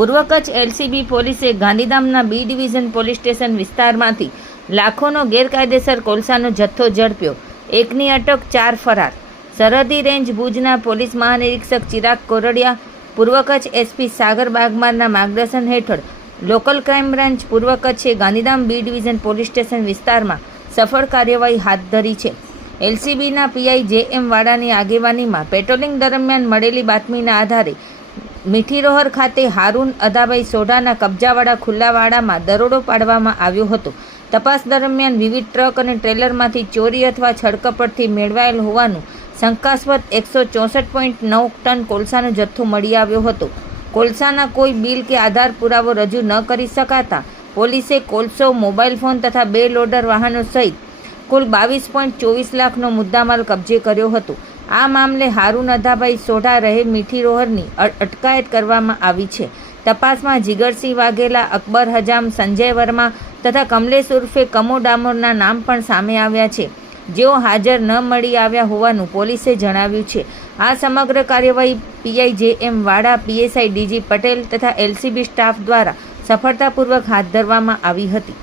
પૂર્વ કચ્છ એલસીબી પોલીસે ગાંધીધામના બી ડિવિઝન પોલીસ સ્ટેશન વિસ્તારમાંથી લાખોનો ગેરકાયદેસર કોલસાનો જથ્થો ઝડપ્યો. એકની અટક, 4 ફરાર. સરહદી રેન્જ ભુજના પોલીસ મહાનિરીક્ષક ચિરાગ કોરડિયા, પૂર્વ કચ્છ એસપી સાગર બાગમારના માર્ગદર્શન હેઠળ લોકલ ક્રાઇમ બ્રાન્ચ પૂર્વ કચ્છે Gandhidham B division police station વિસ્તારમાં સફળ કાર્યવાહી હાથ ધરી છે. એલસીબીના પીઆઈ જે.એમ. વાડાની આગેવાનીમાં પેટ્રોલિંગ દરમિયાન મળેલી બાતમીના આધારે મીઠીરોહર ખાતે હારૂન અદાભાઈ સોઢાના કબજાવાળા ખુલ્લા વાડામાં દરોડો પાડવામાં આવ્યો હતો. તપાસ દરમિયાન વિવિધ ટ્રક અને ટ્રેલરમાંથી ચોરી અથવા છડકપટથી મેળવાયેલ હોવાનું શંકાસ્પદ 164.9 ટન કોલસાનો જથ્થો મળી આવ્યો હતો. કોલસાના કોઈ બિલ કે આધાર પુરાવો રજૂ ન કરી શકાતા પોલીસે કોલસો, મોબાઈલ ફોન તથા 2 લોડર વાહનો સહિત કુલ 22.24 લાખનો મુદ્દામાલ કબજે કર્યો હતો. આ મામલે હારૂન અદાભાઈ સોઢા રહે મીઠીરોહરની અટકાયત કરવામાં આવી છે. તપાસમાં જીગરસિંહ વાઘેલા, અકબર હજામ, સંજય વર્મા તથા કમલેશ ઉર્ફે કમો ડામોરના નામ પણ સામે આવ્યા છે, જેઓ હાજર ન મળી આવ્યા હોવાનું પોલીસે જણાવ્યું છે. આ સમગ્ર કાર્યવાહી પીઆઈ જે.એમ. વાડા, પીએસઆઈ ડીજી પટેલ તથા એલસીબી સ્ટાફ દ્વારા સફળતાપૂર્વક હાથ ધરવામાં આવી હતી.